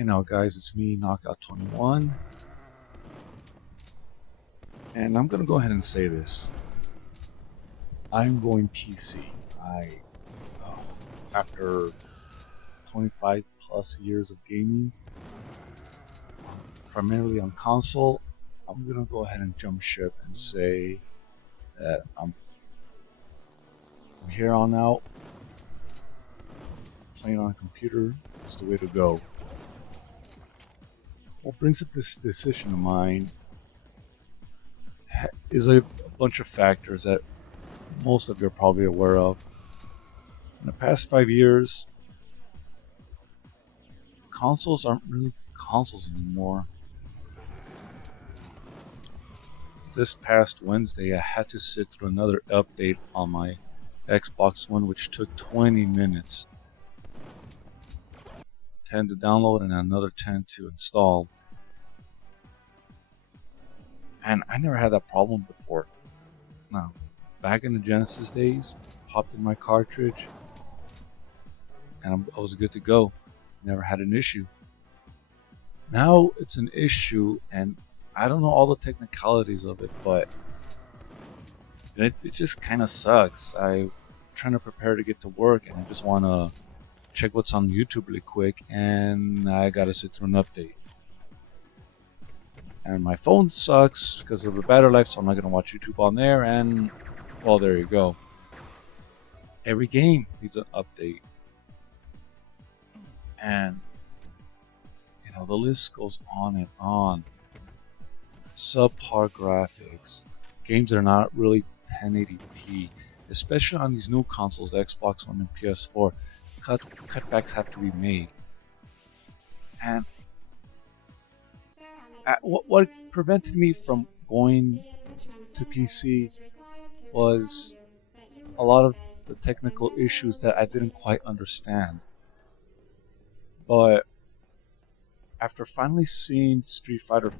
Hey now guys, it's me, Knockout21, and I'm gonna go ahead and say this. I'm going PC. Uh, After 25 plus years of gaming, primarily on console, I'm gonna go ahead and jump ship and say that from here on out, playing on a computer is the way to go. What brings up this decision of mine is a bunch of factors that most of you are probably aware of. In the past 5 years, consoles aren't really consoles anymore. This past Wednesday, I had to sit through another update on my Xbox One, which took 20 minutes. 10 to download and another 10 to install. And I never had that problem before. Now, back in the Genesis days, popped in my cartridge, and I was good to go. Never had an issue. Now it's an issue, and I don't know all the technicalities of it, but it just kind of sucks. I'm trying to prepare to get to work, and I just want to check what's on YouTube really quick, and I gotta sit through an update. And my phone sucks because of the battery life, so I'm not gonna watch YouTube on there, and well, there you go. Every game needs an update. And the list goes on and on. Subpar graphics, games that are not really 1080p, especially on these new consoles, the Xbox One and PS4. Cutbacks have to be made. And what prevented me from going to PC was a lot of the technical issues that I didn't quite understand. But after finally seeing Street Fighter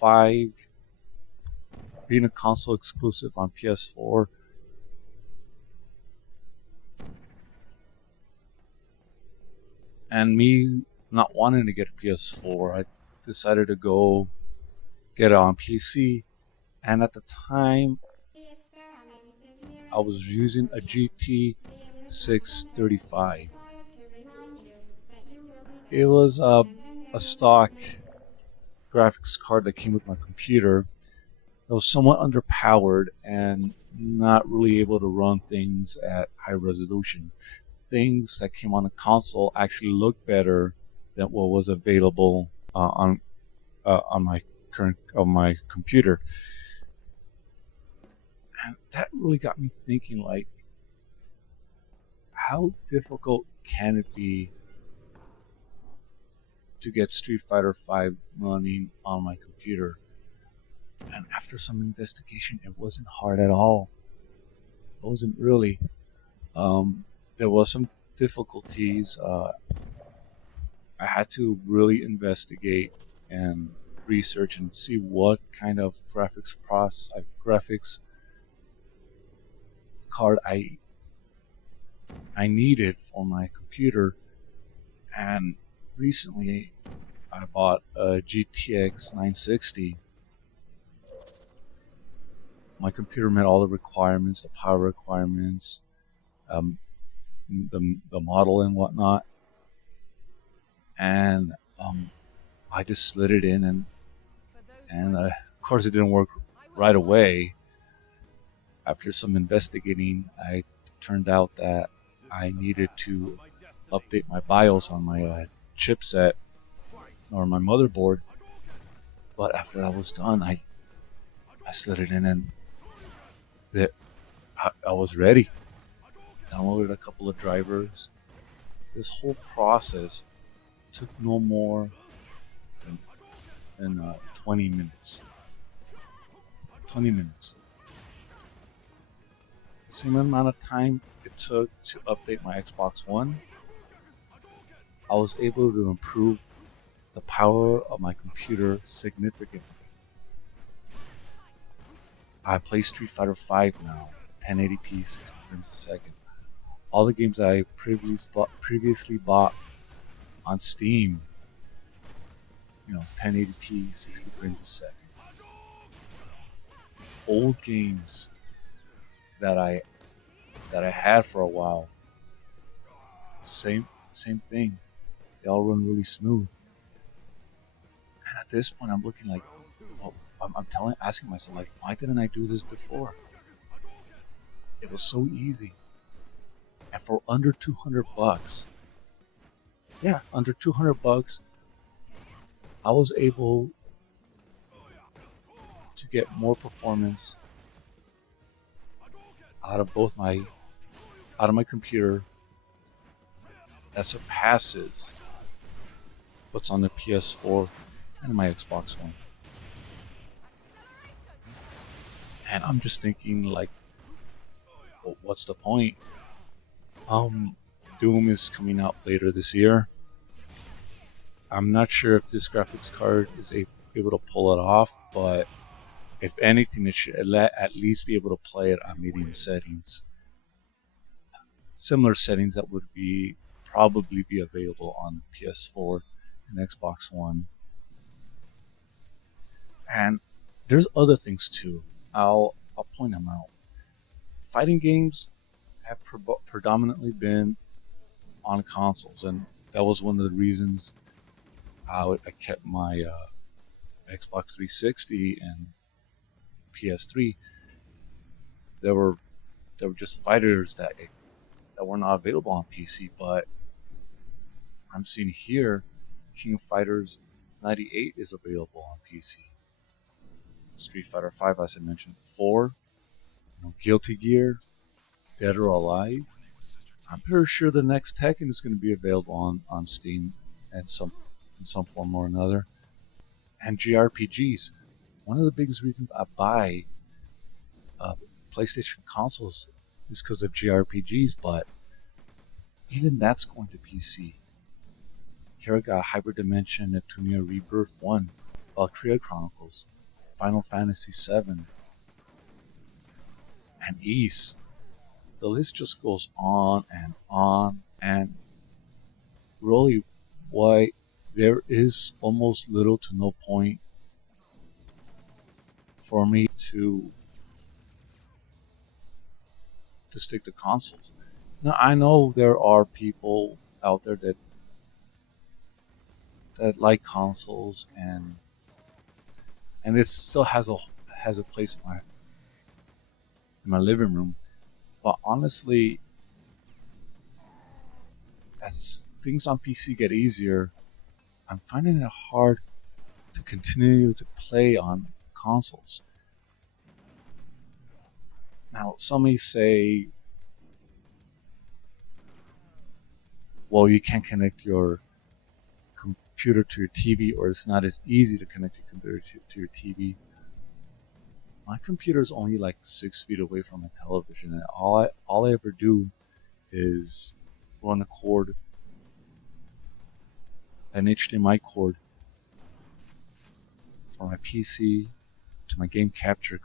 V being a console exclusive on PS4, and me not wanting to get a PS4, I decided to go get it on PC. And at the time, I was using a GT 635. It was a stock graphics card that came with my computer. It was somewhat underpowered and not really able to run things at high resolution. Things that came on the console actually looked better than what was available on my computer, and that really got me thinking, like, how difficult can it be to get Street Fighter V running on my computer? And after some investigation, it wasn't hard at all. It wasn't really. There was some difficulties. I had to really investigate and research and see what kind of graphics card I needed for my computer. And recently, I bought a GTX 960. My computer met all the requirements, the power requirements, the model and whatnot, and I just slid it in, and of course it didn't work right away. After some investigating, it turned out that I needed to update my BIOS on my chipset or my motherboard. But after that was done, I slid it in, and I was ready. Downloaded a couple of drivers. This whole process took no more than 20 minutes. 20 minutes. The same amount of time it took to update my Xbox One, I was able to improve the power of my computer significantly. I play Street Fighter V now, 1080p, 60 frames a second. All the games I previously bought on Steam 1080p, 60 frames a second. Old games that I had for a while, same thing. They all run really smooth. And at this point, I'm looking like, well, asking myself, like, why didn't I do this before? It was so easy. And for under $200, yeah, under $200, I was able to get more performance out of my computer that surpasses what's on the PS4 and my Xbox One. And I'm just thinking, like, well, what's the point? Doom is coming out later this year. I'm not sure if this graphics card is able to pull it off, but if anything, it should at least be able to play it on medium settings. Similar settings that would probably be available on PS4 and Xbox One. And there's other things too. I'll point them out. Fighting games have predominantly been on consoles, and that was one of the reasons I kept my Xbox 360 and PS3. There were just fighters that were not available on PC, but I'm seeing here King of Fighters 98 is available on PC. Street Fighter 5, as I mentioned before. Guilty Gear, Dead or Alive. I'm pretty sure the next Tekken is going to be available on Steam in some form or another. And JRPGs. One of the biggest reasons I buy PlayStation consoles is because of JRPGs, but even that's going to PC. Here I got Hyper Dimension, Neptunia Rebirth 1, Valkyria Chronicles, Final Fantasy VII, and Ys. The list just goes on, and really, why there is almost little to no point for me to stick to consoles. Now, I know there are people out there that like consoles, and it still has a place in my living room. But honestly, as things on PC get easier, I'm finding it hard to continue to play on consoles. Now, some may say, well, you can't connect your computer to your TV, or it's not as easy to connect your computer to your TV. My computer is only like 6 feet away from my television, and all I ever do is run an HDMI cord from my PC to my Game Capture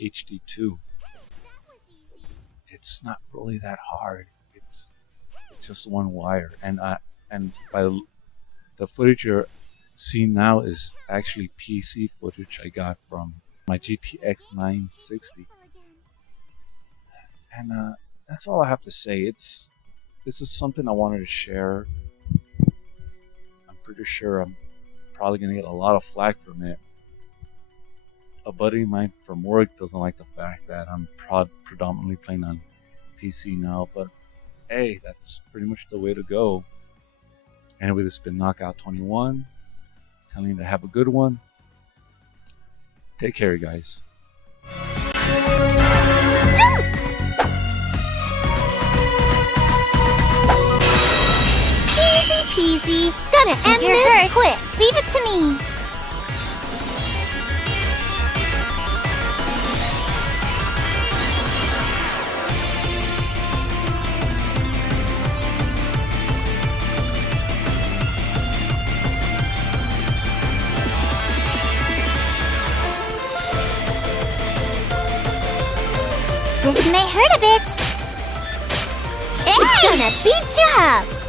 HD2. It's not really that hard. It's just one wire, and by the footage you're seeing now is actually PC footage I got from my GTX 960. And that's all I have to say. This is something I wanted to share. I'm pretty sure I'm probably going to get a lot of flack from it. A buddy of mine from work doesn't like the fact that I'm predominantly playing on PC now, but hey, that's pretty much the way to go. Anyway, this has been Knockout 21. Telling you to have a good one. Take care, guys. Easy peasy. Gonna end this quick. Leave it to me. This may hurt a bit. It's gonna beat you up.